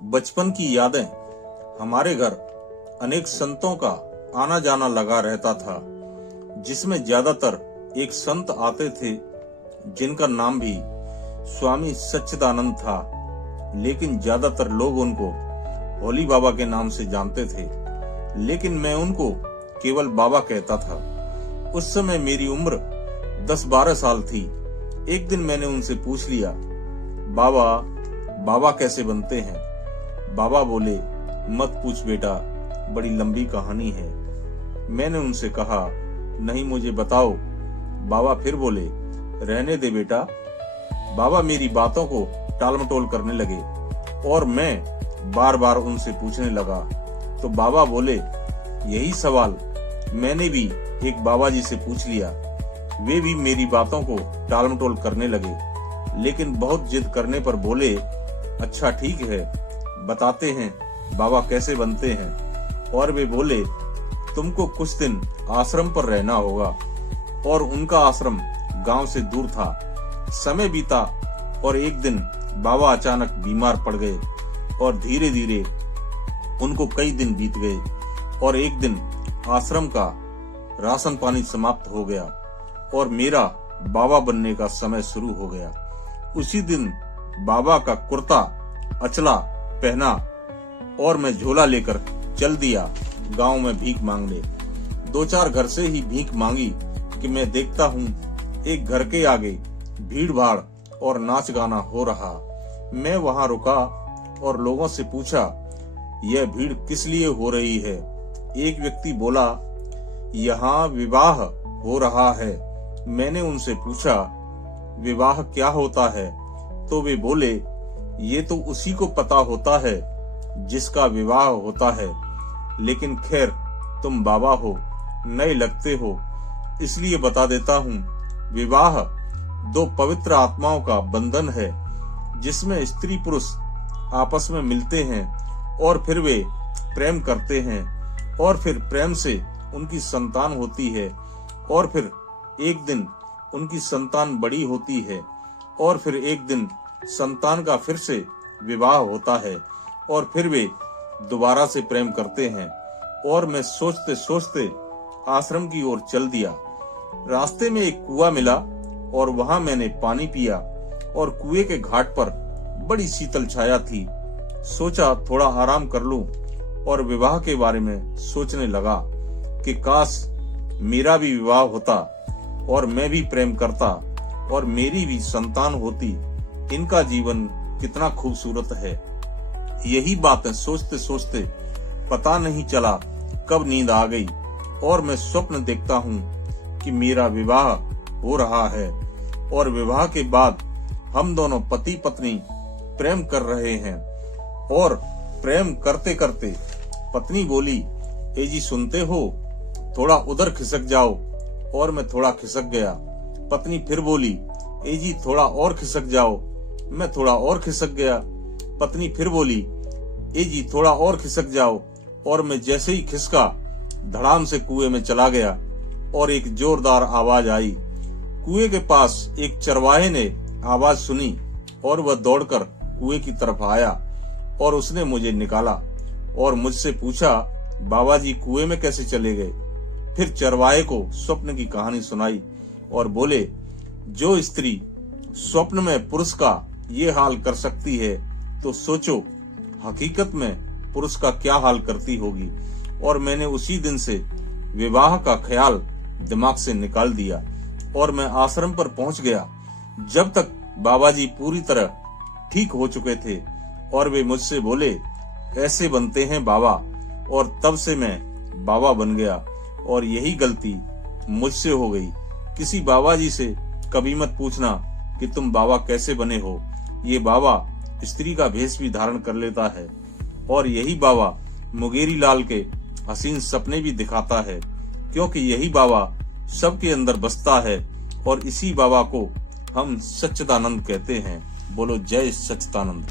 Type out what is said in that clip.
बचपन की यादें। हमारे घर अनेक संतों का आना जाना लगा रहता था, जिसमें ज्यादातर एक संत आते थे जिनका नाम भी स्वामी सच्चिदानंद था, लेकिन ज्यादातर लोग उनको होली बाबा के नाम से जानते थे, लेकिन मैं उनको केवल बाबा कहता था। उस समय मेरी उम्र 10-12 साल थी। एक दिन मैंने उनसे पूछ लिया, बाबा कैसे बनते हैं? बाबा बोले, मत पूछ बेटा, बड़ी लंबी कहानी है। मैंने उनसे कहा, नहीं मुझे बताओ। बाबा फिर बोले, रहने दे बेटा। बाबा मेरी बातों को टालमटोल करने लगे और मैं बार बार उनसे पूछने लगा तो बाबा बोले, यही सवाल मैंने भी एक बाबा जी से पूछ लिया। वे भी मेरी बातों को टालमटोल करने लगे, लेकिन बहुत जिद करने पर बोले, अच्छा ठीक है, बताते हैं बाबा कैसे बनते हैं। और वे बोले, तुमको कुछ दिन आश्रम पर रहना होगा। और उनका आश्रम गांव से दूर था। समय बीता और एक दिन बाबा अचानक बीमार पड़ गए और धीरे धीरे उनको कई दिन बीत गए और एक दिन आश्रम का राशन पानी समाप्त हो गया और मेरा बाबा बनने का समय शुरू हो गया। उसी दिन बाबा का कुर्ता अचला पहना और मैं झोला लेकर चल दिया गांव में भीख मांगने। 2-4 घर से ही भीख मांगी कि मैं देखता हूँ एक घर के आगे भीड़ भाड़ और नाच गाना हो रहा। मैं वहाँ रुका और लोगों से पूछा, यह भीड़ किस लिए हो रही है? एक व्यक्ति बोला, यहाँ विवाह हो रहा है। मैंने उनसे पूछा, विवाह क्या होता है? तो वे बोले, ये तो उसी को पता होता है जिसका विवाह होता है, लेकिन खैर तुम बाबा हो, नए लगते हो, इसलिए बता देता हूँ। विवाह 2 पवित्र आत्माओं का बंधन है, जिसमें स्त्री पुरुष आपस में मिलते हैं और फिर वे प्रेम करते हैं और फिर प्रेम से उनकी संतान होती है और फिर एक दिन उनकी संतान बड़ी होती है और फिर एक दिन संतान का फिर से विवाह होता है और फिर वे दोबारा से प्रेम करते हैं। और मैं सोचते सोचते आश्रम की ओर चल दिया। रास्ते में एक कुआं मिला और वहां मैंने पानी पिया और कुएं के घाट पर बड़ी शीतल छाया थी। सोचा थोड़ा आराम कर लूं और विवाह के बारे में सोचने लगा कि काश मेरा भी विवाह होता और मैं भी प्रेम करता और मेरी भी संतान होती। इनका जीवन कितना खूबसूरत है। यही बातें सोचते सोचते पता नहीं चला कब नींद आ गई और मैं स्वप्न देखता हूँ कि मेरा विवाह हो रहा है और विवाह के बाद हम दोनों पति पत्नी प्रेम कर रहे हैं। और प्रेम करते करते पत्नी बोली, ए जी सुनते हो, थोड़ा उधर खिसक जाओ। और मैं थोड़ा खिसक गया। पत्नी फिर बोली, ए जी थोड़ा और खिसक जाओ। मैं थोड़ा और खिसक गया। पत्नी फिर बोली, ए जी थोड़ा और खिसक जाओ। और मैं जैसे ही खिसका, धड़ाम से कुएं में चला गया और एक जोरदार आवाज आई। कुएं के पास एक चरवाहे ने आवाज सुनी और वह दौड़कर कुएं की तरफ आया और उसने मुझे निकाला और मुझसे पूछा, बाबा जी कुएं में कैसे चले गए? फिर चरवाहे को स्वप्न की कहानी सुनाई और बोले, जो स्त्री स्वप्न में पुरुष का ये हाल कर सकती है तो सोचो हकीकत में पुरुष का क्या हाल करती होगी। और मैंने उसी दिन से विवाह का ख्याल दिमाग से निकाल दिया और मैं आश्रम पर पहुंच गया जब तक बाबा जी पूरी तरह ठीक हो चुके थे। और वे मुझसे बोले, ऐसे बनते हैं बाबा। और तब से मैं बाबा बन गया। और यही गलती मुझसे हो गई। किसी बाबा जी से कभी मत पूछना कि तुम बाबा कैसे बने हो। ये बाबा स्त्री का भेष भी धारण कर लेता है और यही बाबा मुंगेरी लाल के हसीन सपने भी दिखाता है, क्योंकि यही बाबा सबके अंदर बसता है और इसी बाबा को हम सच्चिदानंद कहते हैं। बोलो जय सच्चिदानंद।